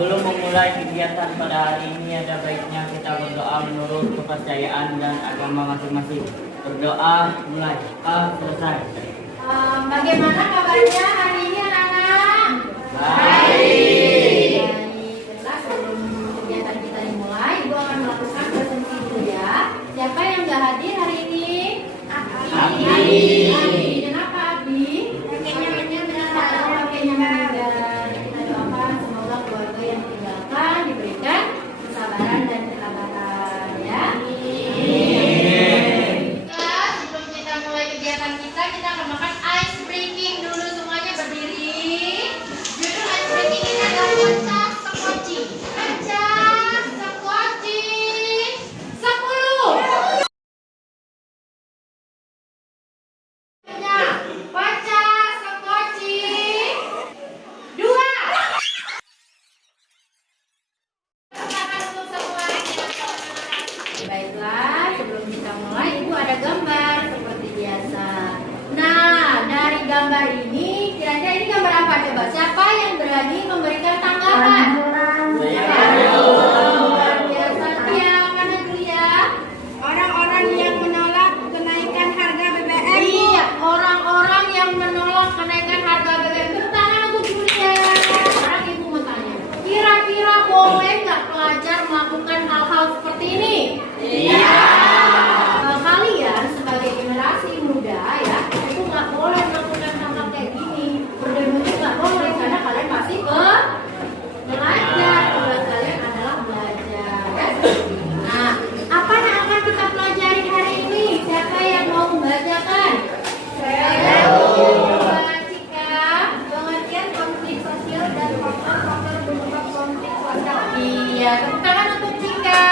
Sebelum memulai kegiatan pada hari ini, ada baiknya kita berdoa menurut kepercayaan dan agama masing-masing. Berdoa, mulai. Selesai. Bagaimana kabarnya hari ini anak-anak? Baik. Baiklah, sebelum kegiatan kita dimulai, Ibu akan melakukan presentasi dulu ya. Siapa yang nggak hadir hari ini? Abi. Abi. Kenapa Abi? Kakeknya meninggal. Kita doakan semoga keluarga yang ditinggalkan diberikan kesabaran dan ketabahan ya. Sebelum kita mulai kegiatan kita akan makan ice breaking dulu, semuanya berdiri. Judul ice breaking ini adalah pecah sekoci. Pecah sekoci 10. Pecah sekoci 2. Baiklah, sebelum kita mulai, Ibu ada gambar seperti biasa. Nah, dari gambar ini, kira-kira ini gambar apa coba? Siapa yang berani memberikan tanggapan? Luar biasa. Ya, mana dulu ya? Orang-orang yang menolak kenaikan harga BBM. Iya, orang-orang yang menolak kenaikan harga BBM. Tepuk tangan untuk Julia. Sekarang Ibu mau tanya, kira-kira boleh nggak pelajar melakukan hal-hal seperti ini? Iya. Kalian sebagai generasi muda ya, itu nggak boleh melakukan hal-hal kayak gini. Berdemo itu nggak boleh karena kalian masih belajar. Tugas kalian adalah belajar. Ya? Nah, apa yang akan kita pelajari hari ini? Siapa yang mau membacakan? Saya. Coba Cika, pengertian konflik sosial dan faktor-faktor penyebab konflik sosial. Iya, tepuk tangan untuk Cika.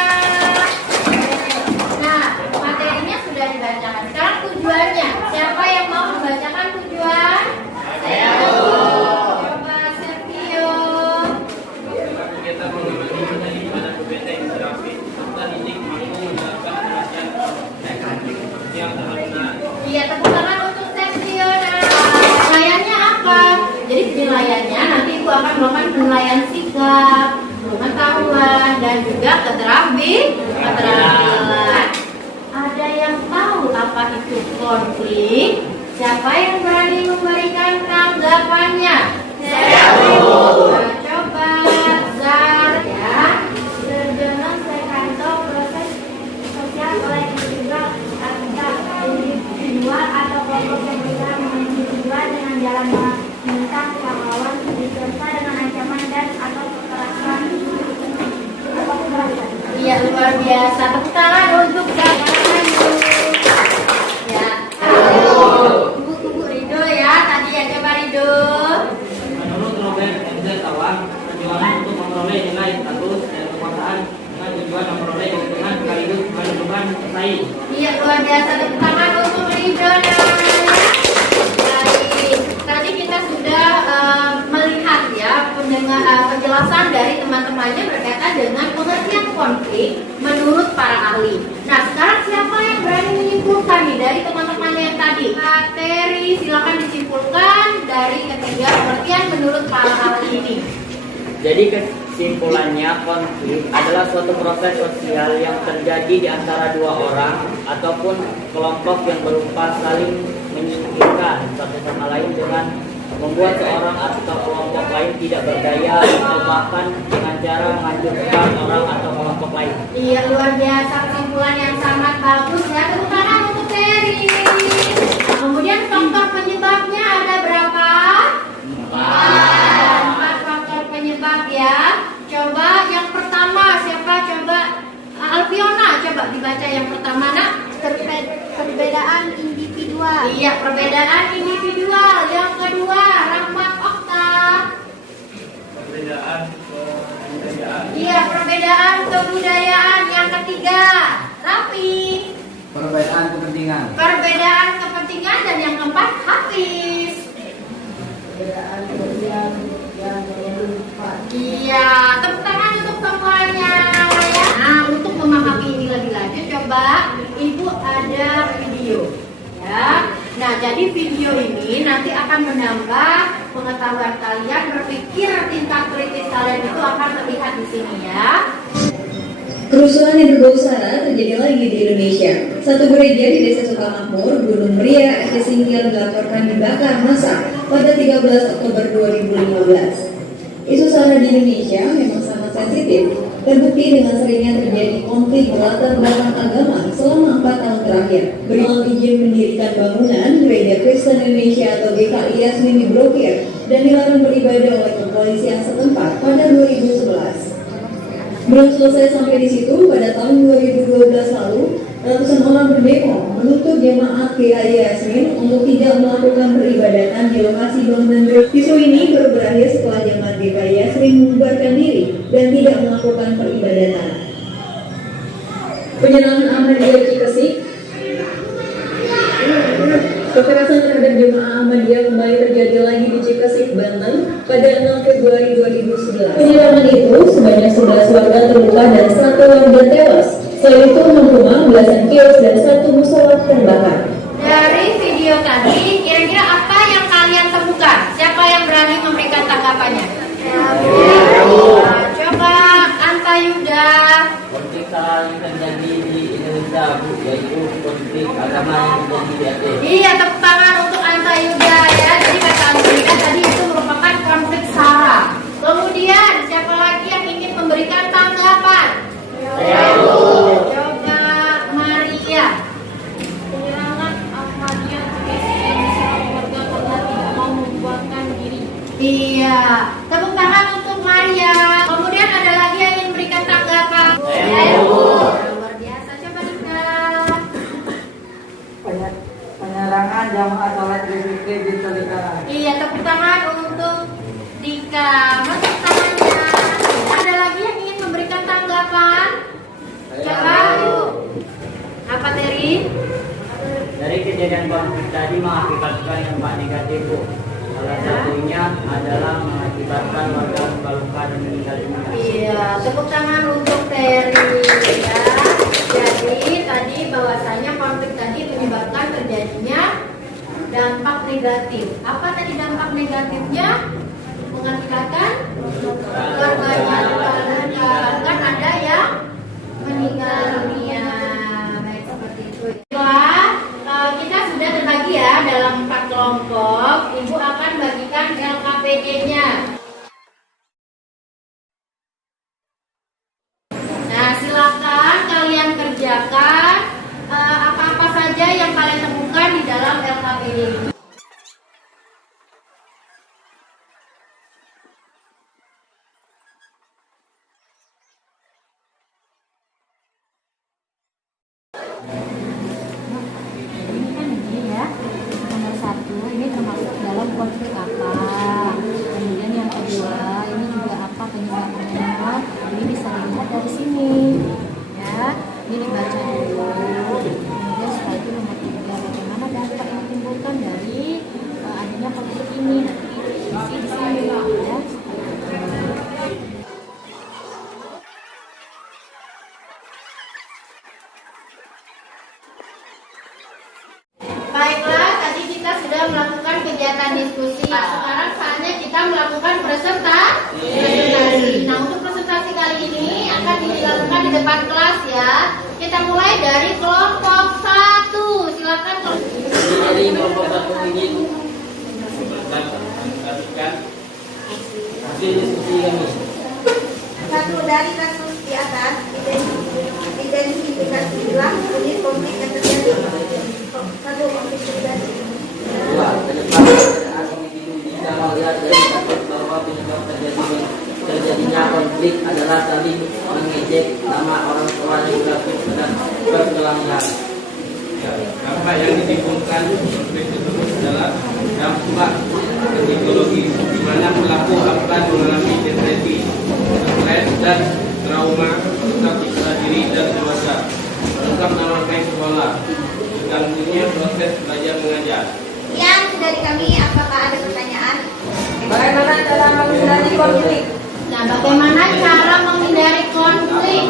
Nah, materinya sudah dibacakan. Sekarang tujuannya. Siapa yang mau membacakan tujuan? Saya. Coba Sergio. Kegiatan mengenai materi pada PPT grafik serta didik mampu melakukan penelitian yang sangat benar. Iya, tepuk tangan untuk Sergio. Nah, penilaiannya apa? Jadi penilaiannya nanti Ibu akan melakukan penilaian sikap, pengetahuan, dan juga keterampilan. Ada yang tahu apa itu konflik? Siapa yang berani memberikan tanggapannya? Saya. Coba Zar ya. Terjemahan Sekanto proses sosial oleh individual atau kelompok yang berusaha memenuhi tujuan dengan jalan menentang pahlawan diserta dengan ancaman dan atau kekerasan. Iya, luar biasa. Tepuk tangan untuk Zar. Ya. Ibu Rido ya. Tadi ya, coba Rido. Menurut Robert M. Tawan, perjuangan untuk memperoleh nilai status dan kekuasaan dengan tujuan memperoleh keuntungan sekaligus menentukan pesaing. Iya, luar biasa. Tepuk tangan untuk Rido. Baik, tadi kita sudah melihat ya penjelasan dari teman-temannya berkaitan dengan pengertian konflik menurut para ahli. Nah, sekarang siapa yang berani menyimpulkan nih dari teman-temannya yang tadi? Kak Terry, silakan disimpulkan dari ketiga pengertian menurut para ahli ini. Jadi kesimpulannya, konflik adalah suatu proses sosial yang terjadi di antara dua orang ataupun kelompok yang berupa saling menyingkirkan satu sama lain dengan membuat seorang atau kelompok lain tidak berdaya atau bahkan dengan cara menghancurkan orang atau kelompok lain. Iya, luar biasa, kesimpulan yang sangat bagus ya. Tepuk tangan untuk Terry. Kemudian faktor penyebabnya ada berapa? 4 faktor penyebab ya. Coba yang pertama siapa? Coba Alfiona, coba dibaca yang pertama nak. Perbedaan individual. Iya, perbedaan individual. Yang kedua, Rahmat Okta. Perbedaan kebudayaan. Iya, perbedaan kebudayaan. Yang ketiga, Raffi. Perbedaan kepentingan. Perbedaan kepentingan. Dan yang keempat, Hafiz. Perbedaan kerjaan yang bermanfaat. Iya, tepuk tangan untuk semuanya ya. Nah, untuk memahami ini lebih lanjut, coba Ibu ada video ya. Nah, jadi video ini nanti akan menambah pengetahuan kalian berpikir tingkat kritis kalian itu akan terlihat di sini ya. Kerusuhan yang berbau sara terjadi lagi di Indonesia. Satu gereja di Desa Sukamakmur, Gunung Meriah, Aceh Singkil dilaporkan dibakar massa pada 13 Oktober 2015. Isu sara di Indonesia memang sangat sensitif, terbukti dengan seringnya terjadi konflik berlatar belakang agama selama 4 tahun terakhir. Berikan izin mendirikan bangunan, Gereja Kristen Indonesia atau GKI resmi diblokir dan dilarang beribadah oleh kepolisian setempat pada 2011. Belum selesai sampai di situ, pada tahun 2012 lalu, ratusan orang berdemo menuntut jemaat GKI Yasmin untuk tidak melakukan peribadatan di lokasi bangunan gereja. Isu ini baru berakhir setelah jemaat GKI Yasmin membubarkan diri dan tidak melakukan peribadatan. Penyerangan Ahmadiyah Cikesik. Kekerasan terhadap jemaah Ahmadiyah kembali terjadi lagi di Cikesik, Banten pada 6 Februari 2011. Penyerangan itu sebanyak 11 warga terluka dan 1 warga tewas. Selain itu 6 rumah, belasan kios dan 1 musola terbakar. Dari video tadi, kira-kira apa yang kalian temukan? Siapa yang berani memberikan tanggapannya? Nah, coba Anta Yuda. Konflik sara yang terjadi di Indonesia, Bu, yaitu konflik agama yang terjadi di Aceh. Iya, tepuk tangan untuk Anta Yuda ya. Jadi kata Anta Yuda tadi itu merupakan konflik sara. Kemudian siapa lagi yang ingin memberikan tanggapan? Coba Maria. Penyerangan Ahmadiyah menyerang warga karena tidak mau membubarkan diri. Iya, tepuk tangan untuk Maria. Kemudian ada lagi yang ingin memberikan tanggapan? Luar biasa, coba Dika. Penyerangan jamaah sholat GBK di Tolikara. Iya, tepuk tangan untuk Dika. Mas, tepuk tangannya. Ada lagi yang ingin memberikan tanggapan? Coba. Apa Teri? Dari kejadian konflik tadi mengakibatkan dampak negatif, Bu. Salah satunya adalah mengakibatkan warga luka-luka dan meninggal dunia. Iya, tepuk tangan untuk Teri ya. Jadi tadi bahwasanya konflik tadi menyebabkan terjadinya dampak negatif. Apa tadi dampak negatifnya? Mengakibatkan korbannya luka-luka, bahkan ada yang meninggal dunia. Baik, seperti itu. Kita sudah terbagi ya dalam 4 kelompok. Ibu akan bagikan LKPD-nya. Nah, silakan kalian kerjakan apa-apa saja yang kalian temukan di dalam LKPD ini. Ini kan ini ya, nomor 1 ini termasuk dalam konflik apa. Kemudian yang kedua ini juga apa penyebabnya. Ini bisa dilihat dari sini ya. Ini dibaca dulu. Kemudian setelah itu nomor 3 bagaimana dampak yang ditimbulkan dari adanya konflik ini. Nanti isi di sini ya. Baiklah, tadi kita sudah melakukan kegiatan diskusi. Nah, sekarang saatnya kita melakukan presentasi. Nah, untuk presentasi kali ini akan dilakukan di depan kelas ya. Kita mulai dari kelompok 1. Silakan Jadi kelompok 1 ini mempresentasikan hasil diskusi kami. Satu dari kasus di atas, identifikasi ulang unit konflik yang terjadi. Satu konflik terjadi. Dua, penyebab individu bisa melihat dari kasus bahwa penyebab terjadinya konflik adalah saling mengejek nama orang tua yang berlaku berkelanjutan. Dampak yang ditimbulkan konflik tersebut adalah dampak psikologis di mana pelaku akan mengalami depresi, stres dan trauma, rusak citra diri dan dewasa, rusak nama baik sekolah, terganggunya proses belajar mengajar. Yang dari kami, apakah ada pertanyaan? Bagaimana cara menghindari konflik? Nah, bagaimana cara menghindari konflik?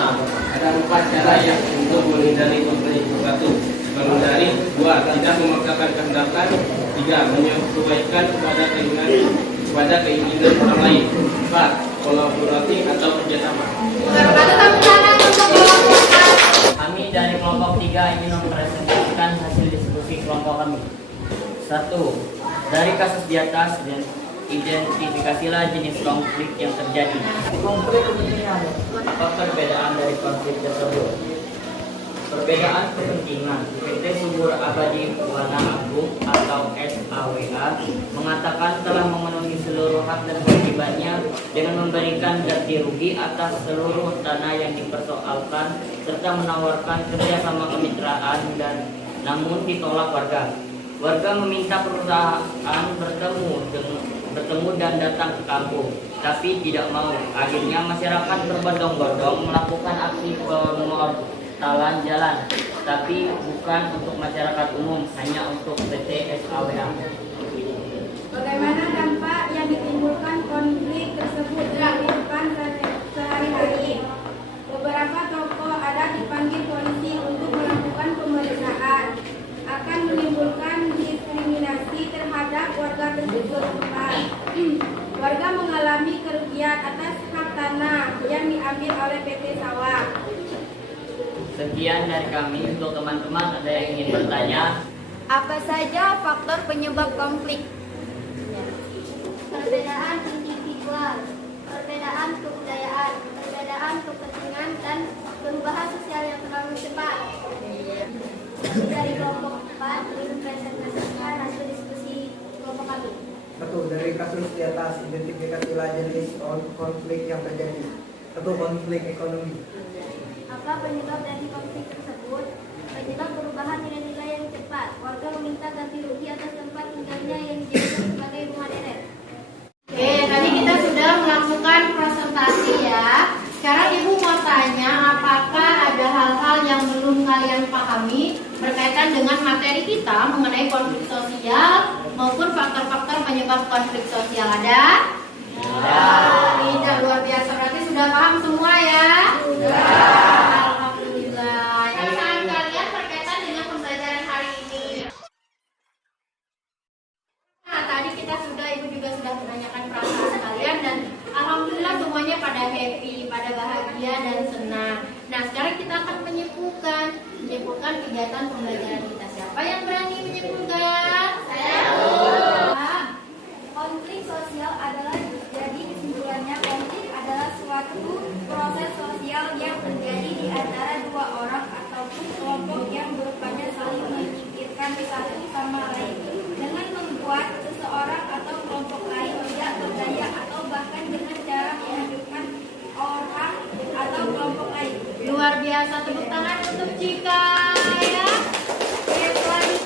Ada 4 cara yang untuk menghindari konflik. 1. Menghindari. 2. Tidak memaksakan kehendak. 3. Menyesuaikan kepada keinginan orang lain. 4. Kolaborasi 1. Dari kasus di atas, identifikasilah jenis konflik yang terjadi. Konflik kepentingan. Apa perbedaan dari konflik tersebut? Perbedaan kepentingan. PT Subur Abadi Wana Agung atau SAWA mengatakan telah memenuhi seluruh hak dan kewajibannya dengan memberikan ganti rugi atas seluruh tanah yang dipersoalkan serta menawarkan kerjasama kemitraan dan namun ditolak warga. Warga meminta perusahaan bertemu dan datang ke kampung, tapi tidak mau. Akhirnya masyarakat berbondong-bondong melakukan aksi pemortalan jalan, tapi bukan untuk masyarakat umum, hanya untuk PT SAWA. Bagaimana dampak yang ditimbulkan konflik tersebut dalam kehidupan sehari-hari? Beberapa tokoh adat dipanggil polisi untuk melakukan pemeriksaan. Akan menimbulkan diskriminasi terhadap warga tersebut. Warga mengalami kerugian atas hak tanah yang diambil oleh PT Sawah. Sekian dari kami. Untuk teman-teman ada yang ingin bertanya? Apa saja faktor penyebab konflik? Perbedaan individual, perbedaan kebudayaan, perbedaan kepentingan, dan perubahan sosial yang terlalu cepat. Dari kelompok 4 presentasikan hasil diskusi kelompok kami. Satu, dari kasus di atas, identifikasilah jenis konflik yang terjadi. Satu, konflik ekonomi. Apa penyebab dari konflik tersebut? Penyebab perubahan nilai-nilai yang cepat. Warga meminta ganti rugi atas tempat tinggalnya yang dijadikan sebagai rumah deret. Oke, tadi kita sudah melakukan presentasi ya. Sekarang Ibu mau tanya, apakah ada hal-hal yang belum kalian pahami berkaitan dengan materi kita mengenai konflik sosial maupun faktor-faktor penyebab konflik sosial? Ada? Tidak, luar biasa. Berarti sudah paham semua ya? Alhamdulillah. Perasaan kalian berkaitan dengan pembelajaran hari ini? Nah, tadi kita Ibu juga sudah menanyakan perasaan kalian dan alhamdulillah semuanya pada happy, pada bahagia dan senang. Nah, sekarang kita akan menyimpulkan kegiatan pembelajaran kita. Siapa yang berani menyimpulkan? Saya. Konflik sosial adalah, jadi kesimpulannya, konflik adalah suatu proses sosial yang terjadi di antara dua orang ataupun kelompok yang berupaya saling menyingkirkan satu sama lain dengan membuat seseorang atau kelompok lain tidak berdaya atau bahkan dengan cara menghidupkan orang atau kelompok lain. Luar biasa, tepuk tangan untuk Cika ya.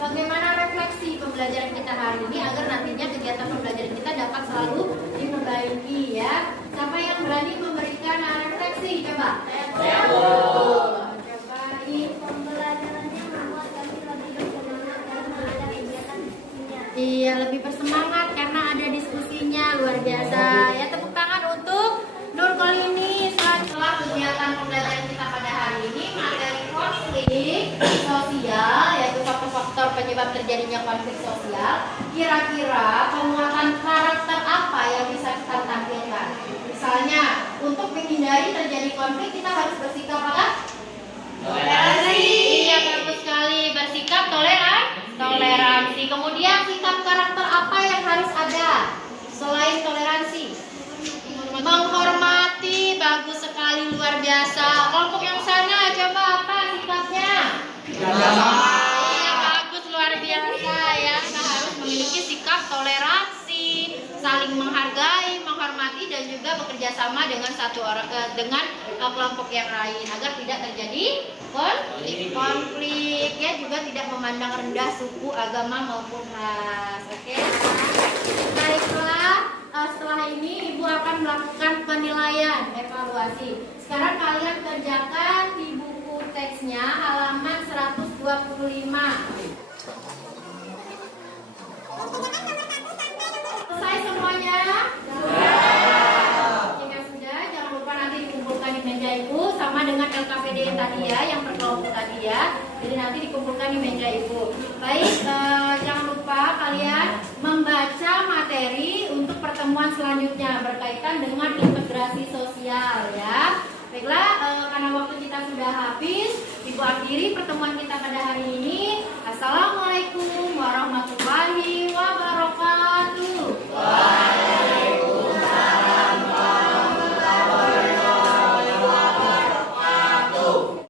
Bagaimana refleksi pembelajaran kita hari ini agar nantinya kegiatan pembelajaran kita dapat selalu diperbaiki ya. Siapa yang berani memberikan refleksi? Coba. Coba ini Pembelajarannya membuat kami lebih bersemangat karena ada kegiatan diskusinya. iya lebih bersemangat karena ada diskusinya. Luar biasa ya, tepuk tangan untuk Nur Kolini. Setelah kegiatan pembelajaran kita pada hari ini, materi konflik sosial yaitu faktor-faktor penyebab terjadinya konflik sosial, kira-kira pemuatan karakter apa yang bisa kita tampilkan? Misalnya, untuk menghindari terjadi konflik kita harus bersikap apa? Toleransi. Iya, bagus sekali. Bersikap toleransi. Kemudian sikap karakter apa yang harus ada selain toleransi? Menghormati. Bagus sekali, luar biasa. Kelompok yang sana coba apa sikapnya? Iya, bagus, luar biasa ya. Kita harus memiliki sikap toleransi, saling menghargai, menghormati dan juga bekerja sama dengan kelompok yang lain agar tidak terjadi konflik ya, juga tidak memandang rendah suku, agama maupun ras. Oke. Baiklah, setelah ini Ibu akan melakukan penilaian evaluasi. Sekarang kalian kerjakan di buku teksnya halaman 125. Selesai semuanya? Jika sudah, jangan lupa nanti dikumpulkan di meja Ibu sama dengan LKPD tadi ya, yang berkelompok tadi ya. Jadi nanti dikumpulkan di meja Ibu. Baik, jangan lupa kalian membaca materi untuk pertemuan selanjutnya berkaitan dengan integrasi sosial ya. Baiklah, karena waktu kita sudah habis, Ibu akhiri pertemuan kita pada hari ini.